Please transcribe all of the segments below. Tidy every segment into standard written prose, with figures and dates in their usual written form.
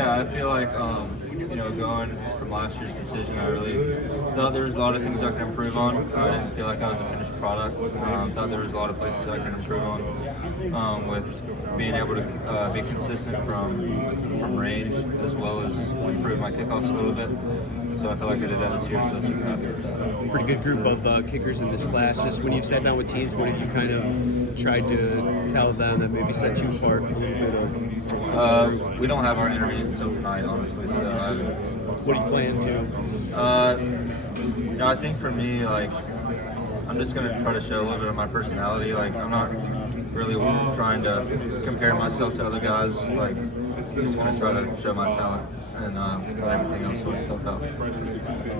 Yeah, I feel like going from last year's decision, I really thought there was a lot of things I could improve on. I didn't feel like I was a finished product. Thought there was a lot of places I could improve on with being able to be consistent from range, as well as improve my kickoffs a little bit. So I feel like I did that this year, so I'm super happy with that. Pretty good group of kickers in this class. Just when you sat down with teams, what have you kind of tried to tell them that maybe set you apart? We don't have our interviews until tonight, honestly. So what do you plan to? I think for me, like, I'm just gonna try to show a little bit of my personality. Like, I'm not really trying to compare myself to other guys. Like, I'm just gonna try to show my talent and let everything else sort itself out.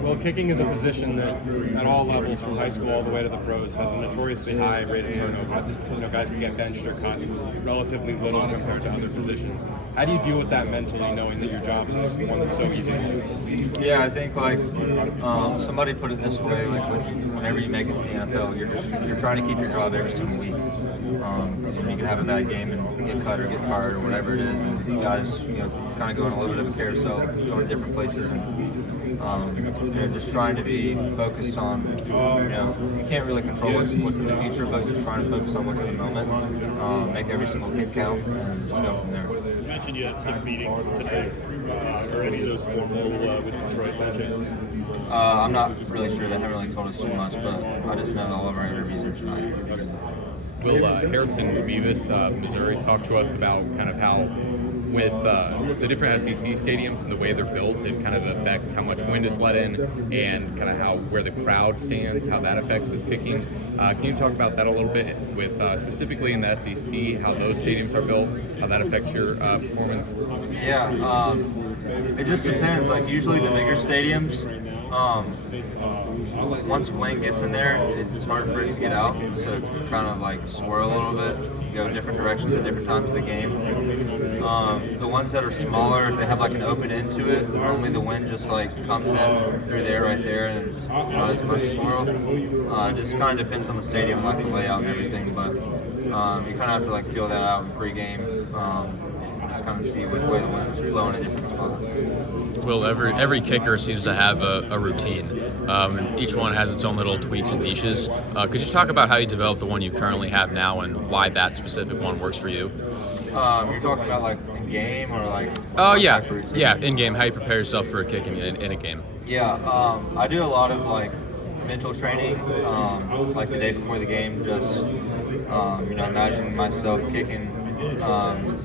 Well, kicking is a position that, at all levels, from high school all the way to the pros, has a notoriously high rate of turnover. Guys can get benched or cut relatively little compared to other positions. How do you deal with that mentally, knowing that your job is one that's so easy to lose? Yeah, I think somebody put it this way: like whenever you make it to the NFL, you're trying to keep your job every single week. You can have a bad game and get cut or get fired or whatever it is, and guys, kind of go on a little bit of a carousel, going to different places, and just trying to be focused on, you can't really control what's in the future, but just trying to focus on what's in the moment, make every single kick count, and just go from there. You mentioned you had some meetings today. Are any of those formal with Detroit by chance? I'm not really sure. They haven't really told us too much, but I just know all of our interviews are tonight. Will Harrison Beavis of Missouri talk to us about kind of how with the different SEC stadiums and the way they're built, it kind of affects how much wind is let in and kind of where the crowd stands, how that affects his kicking. Can you talk about that a little bit with specifically in the SEC, how those stadiums are built, how that affects your performance? Yeah, it just depends. Like usually the bigger stadiums, once wind gets in there, it's hard for it to get out, so it can kind of like swirl a little bit, go different directions at different times of the game. The ones that are smaller, if they have like an open end to it, normally the wind just like comes in through there, right there, and there's not as much swirl. It just kind of depends on the stadium, like the layout and everything, but you kind of have to like feel that out in pregame. Just kind of see which way the wind's blowing in different spots. Well, every kicker seems to have a routine. And each one has its own little tweaks and niches. Could you talk about how you developed the one you currently have now and why that specific one works for you? You're talking about like in game or like? Oh yeah, in game. How you prepare yourself for a kick in a game? Yeah, I do a lot of like mental training, like the day before the game. Just imagining myself kicking.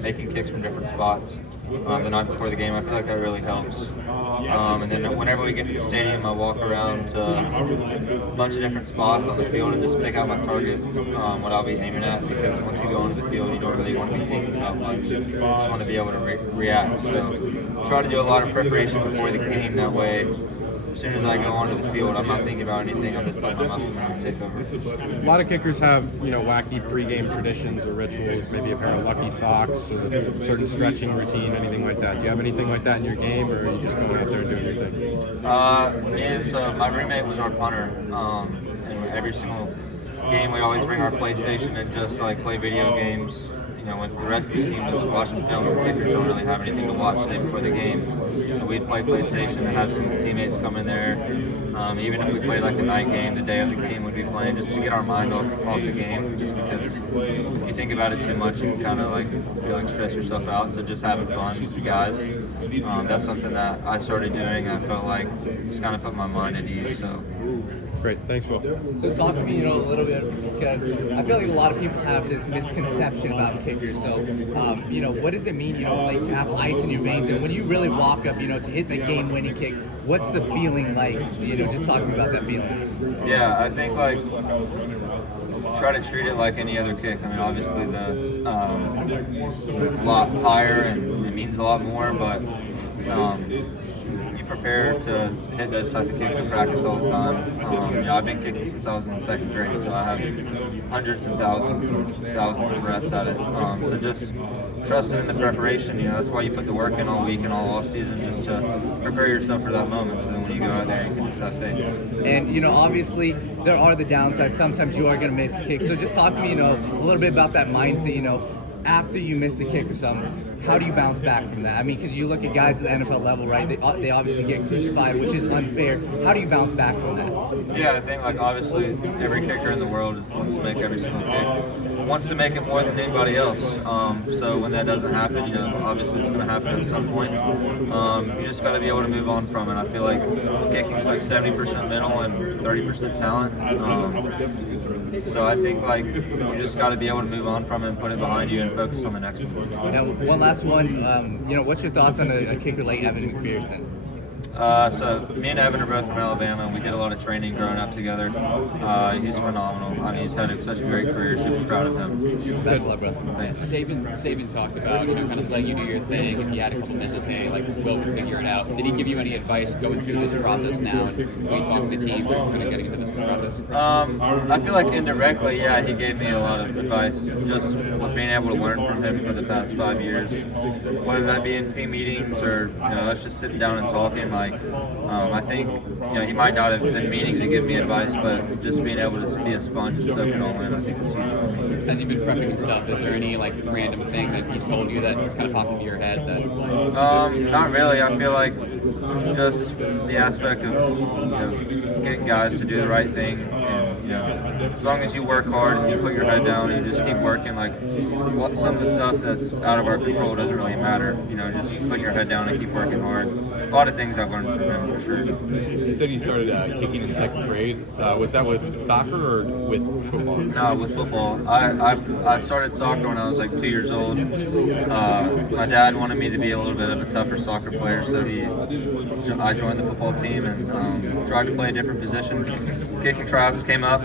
Making kicks from different spots the night before the game. I feel like that really helps. And then whenever we get to the stadium, I walk around to a bunch of different spots on the field and just pick out my target, what I'll be aiming at, because once you go onto the field, you don't really want to be thinking about much. You just want to be able to react. So try to do a lot of preparation before the game. That way, as soon as I go onto the field, I'm not thinking about anything. I'm just letting my muscle memory take over. A lot of kickers have, wacky pregame traditions or rituals, maybe a pair of lucky socks or a certain stretching routine, anything like that. Do you have anything like that in your game, or are you just going out there and doing your thing? So my roommate was our punter, and every single game we always bring our PlayStation and just like play video games. When the rest of the team is watching film, kickers don't really have anything to watch the day before the game. So we'd play PlayStation and have some teammates come in there. Even if we played like a night game, the day of the game we'd be playing just to get our mind off the game. Just because if you think about it too much, you can kind of like feel like stress yourself out. So just having fun with the guys. That's something that I started doing. I felt like just kind of put my mind at ease. So. Great, thanks, Will. So talk to me, a little bit, because I feel like a lot of people have this misconception about kickers. So, what does it mean, like to have ice in your veins, and when you really walk up, to hit the game-winning kick, what's the feeling like? Just talk to me about that feeling. Yeah, I think like try to treat it like any other kick. I mean, obviously it's a lot higher and it means a lot more, but. Prepare to hit those type of kicks in practice all the time. I've been kicking since I was in the second grade, so I have hundreds and thousands of reps at it. So just trusting in the preparation. That's why you put the work in all week and all off season, just to prepare yourself for that moment. So then when you go out there, you can just have faith. And obviously there are the downsides. Sometimes you are going to miss kicks. So just talk to me, a little bit about that mindset. after you miss a kick or something, how do you bounce back from that? I mean, because you look at guys at the NFL level, right? They obviously get crucified, which is unfair. How do you bounce back from that? Yeah, I think like obviously every kicker in the world wants to make every single kick, wants to make it more than anybody else. So when that doesn't happen, you know, obviously it's going to happen at some point. You just got to be able to move on from it. I feel like kicking's like 70% mental and 30% talent. So I think like you just got to be able to move on from it and put it behind you and focus on the next one. Now, one last one. You know, what's your thoughts on a kicker like Evan McPherson? So me and Evan are both from Alabama. We did a lot of training growing up together. He's phenomenal. I mean, he's had such a great career. Super proud of him. Best of luck, bro. Thanks. Saban talked about, you know, kind of letting you do your thing. If you had a couple misses, hey, like, Will will figure it out. Did he give you any advice going through this process now? And when you talk to teams, or kind of getting into this process? I feel like indirectly, yeah, he gave me a lot of advice. Just being able to learn from him for the past 5 years, whether that be in team meetings or, you know, us just sitting down and talking. Like, I think, you know, he might not have been meaning to give me advice, but just being able to be a sponge and soak it all in, I think was huge for me. As you've been prepping and stuff, is there any like random thing that he's told you that's kind of popped into your head that? Not really. I feel like just the aspect of, you know, getting guys to do the right thing, and, you know, as long as you work hard and you put your head down and you just keep working, like some of the stuff that's out of our control doesn't really matter. You know, just put your head down and keep working hard. A lot of things I've learned from him for sure. You said you started kicking in second grade. Was that with soccer or with football? No, with football. I started soccer when I was like 2 years old. My dad wanted me to be a little bit of a tougher soccer player, so I joined the football team and tried to play a different position. Kicking tryouts came up,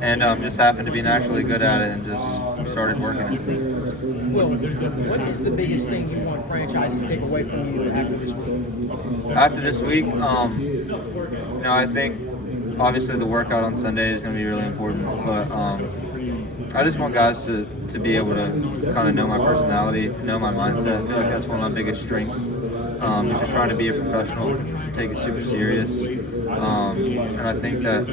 and just happened to be naturally good at it and just started working it. Well, what is the biggest thing you want franchises to take away from you after this week? After this week, you know, I think obviously the workout on Sunday is going to be really important, but I just want guys to be able to kind of know my personality, know my mindset. I feel like that's one of my biggest strengths. Just trying to be a professional, take it super serious, and I think that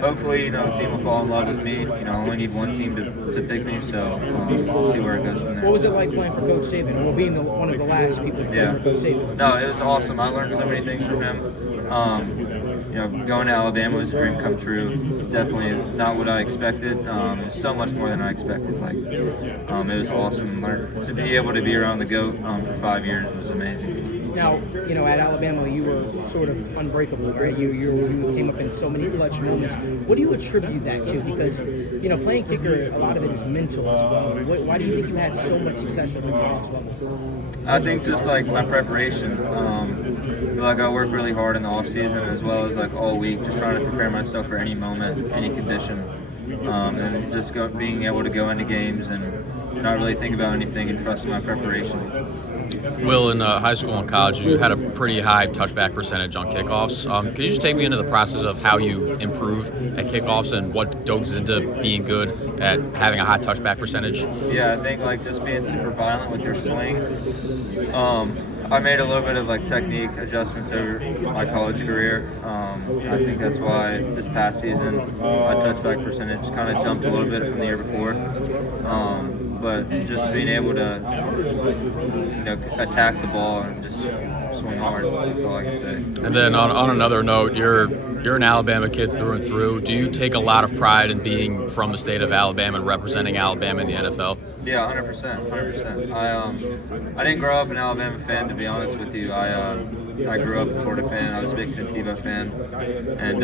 hopefully, you know, the team will fall in love with me. You know, I only need one team to pick me, so we'll see where it goes from there. What was it like playing for Coach Saban? Well, being one of the last people to play for Coach Saban. No, it was awesome. I learned so many things from him. You know, going to Alabama was a dream come true. It's definitely not what I expected. It's so much more than I expected. Like, it was awesome. To be able to be around the GOAT for 5 years was amazing. Now, you know, at Alabama, you were sort of unbreakable, right? You came up in so many clutch moments. What do you attribute that to? Because, you know, playing kicker, a lot of it is mental as well. Why do you think you had so much success at the college level? I think just like my preparation. I feel like I work really hard in the off season as well as like all week, just trying to prepare myself for any moment, any condition, and just being able to go into games and not really think about anything and trust my preparation. Will, in high school and college, you had a pretty high touchback percentage on kickoffs. Could you just take me into the process of how you improve at kickoffs and what goes into being good at having a high touchback percentage? Yeah, I think like just being super violent with your swing. I made a little bit of like technique adjustments over my college career. I think that's why this past season my touchback percentage kind of jumped a little bit from the year before. But just being able to, you know, attack the ball and just swing hard, that's all I can say. And then on another note, you're an Alabama kid through and through. Do you take a lot of pride in being from the state of Alabama and representing Alabama in the NFL? Yeah, 100%. I didn't grow up an Alabama fan, to be honest with you. I grew up a Florida fan. I was a big Tim Tebow fan, and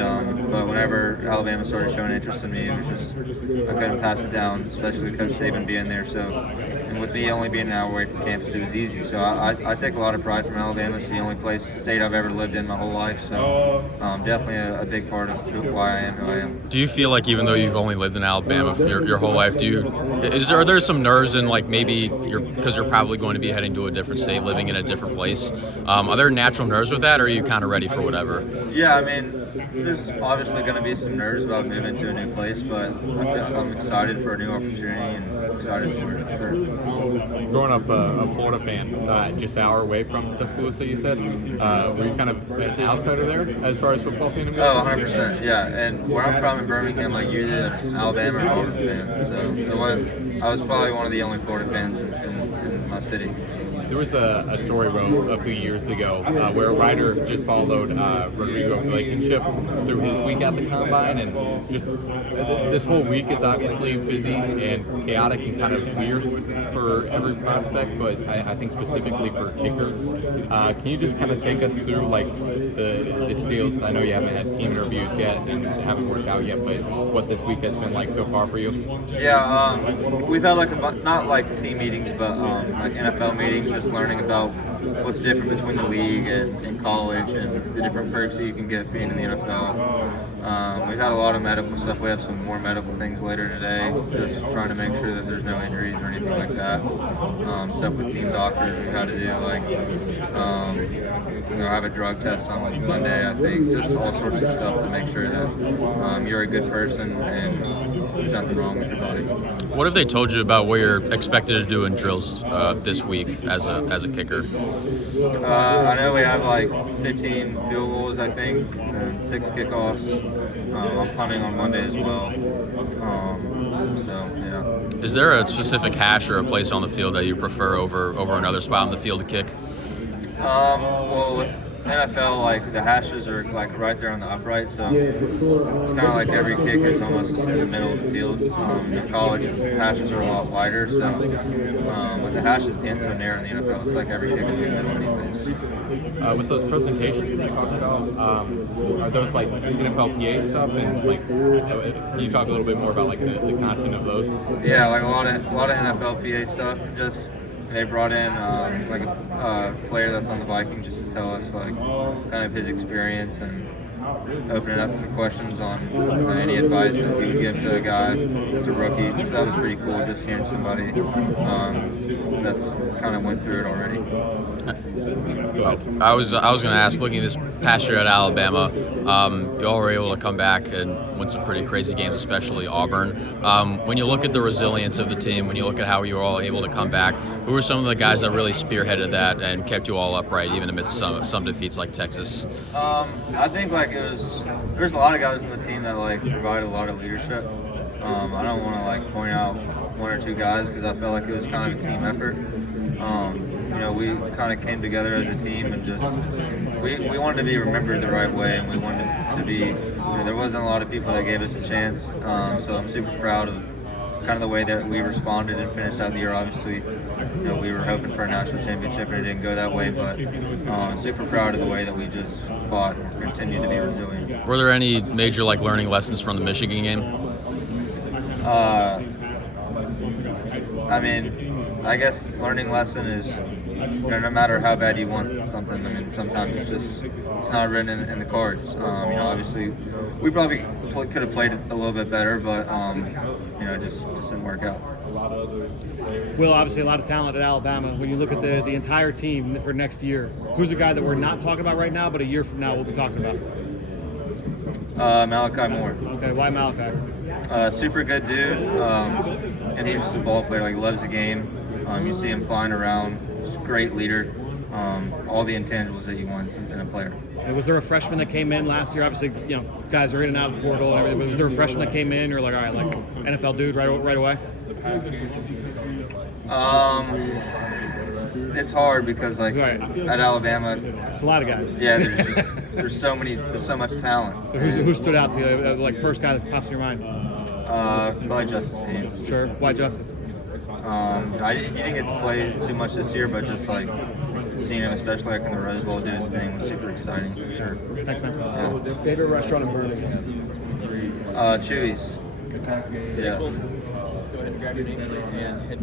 but whenever Alabama started showing interest in me, it was just I couldn't pass it down, especially with Coach Saban being there. So, and with me only being an hour away from campus, it was easy. So I take a lot of pride from Alabama. It's the only state I've ever lived in my whole life. So definitely a big part of why I am who I am. Do you feel like even though you've only lived in Alabama for your whole life, are there some nerves in like maybe because you're probably going to be heading to a different state, living in a different place? Are there natural nerves with that, or are you kind of ready for whatever? Yeah, I mean, there's obviously going to be some nerves about moving to a new place, but I'm excited for a new opportunity and excited for it. Sure. Growing up a Florida fan, just an hour away from Tuscaloosa, you said, were you kind of an outsider there as far as football fandom goes? Oh, 100%, yeah. And where I'm from in Birmingham, like you're either an Alabama or Auburn fan. So I was probably one of the only Florida fans in my city. There was a story wrote a few years ago where a writer just followed Rodrigo Blankenship through his week at the combine, and just this whole week is obviously busy and chaotic and kind of weird for every prospect, but I think specifically for kickers. Can you just kind of take us through like the details? I know you haven't had team interviews yet and haven't worked out yet, but what this week has been like so far for you? Yeah, we've had like not like team meetings, but like NFL meetings, just learning about what's different between the league and college and the different perks that you can get being in the NFL. We've had a lot of medical stuff. We have some more medical things later today, just trying to make sure that there's no injuries or anything like that. Stuff with team doctors we've had to do, like have a drug test on Monday, I think, just all sorts of stuff to make sure that you're a good person and there's nothing wrong with your body. What have they told you about what you're expected to do in drills this week as a kicker? I know we have like 15 field goals, I think, and 6 kickoffs. I'm punting on Monday as well. So yeah. Is there a specific hash or a place on the field that you prefer over another spot on the field to kick? Well, with NFL, like the hashes are like right there on the upright, so it's kind of like every kick is almost in the middle of the field. In college, hashes are a lot wider, so with the hashes being so narrow in the NFL, it's like every kick's in the middle anyways. With those presentations that you talked about, are those like NFLPA stuff, and like can you talk a little bit more about like the content of those? Yeah, like a lot of NFLPA stuff. Just they brought in like a player that's on the Vikings just to tell us like kind of his experience and open it up for questions on any advice that he would give to a guy that's a rookie. So that was pretty cool, just hearing somebody that's kind of went through it already. I was going to ask, looking at this past year at Alabama, you all were able to come back and win some pretty crazy games, especially Auburn. When you look at the resilience of the team, when you look at how you were all able to come back, who were some of the guys that really spearheaded that and kept you all upright, even amidst some defeats like Texas? I think like there's a lot of guys on the team that like provide a lot of leadership. I don't want to like point out one or two guys because I felt like it was kind of a team effort. We kind of came together as a team and just we wanted to be remembered the right way, and we wanted to be. There wasn't a lot of people that gave us a chance, so I'm super proud of kind of the way that we responded and finished out the year. Obviously, we were hoping for a national championship and it didn't go that way, but I'm super proud of the way that we just fought and continued to be resilient. Were there any major like learning lessons from the Michigan game? I guess learning lesson is no matter how bad you want something, sometimes it's not written in the cards. Obviously we probably could have played it a little bit better, but it just didn't work out. Will, obviously a lot of talent at Alabama. When you look at the entire team for next year, who's a guy that we're not talking about right now, but a year from now we'll be talking about? Malachi Moore. Okay, why Malachi? Super good dude, and he's just a ball player. Like, loves the game. You see him flying around. He's a great leader. All the intangibles that you want in a player. Was there a freshman that came in last year? Obviously, guys are in and out of the portal and everything. But was there a freshman that came in? You're like, all right, like NFL dude right away. It's hard because at Alabama, it's a lot of guys. Yeah, there's so much talent. So who stood out to you? Like first guy that pops in your mind? Probably Justice Haynes. Sure. Why Justice? He didn't get to play too much this year, but just like seeing him, especially like in the Rose Bowl, do his thing was super exciting for sure. Thanks, man. Yeah. Favorite restaurant in Birmingham? Chewy's. Yeah. Go ahead and grab your name and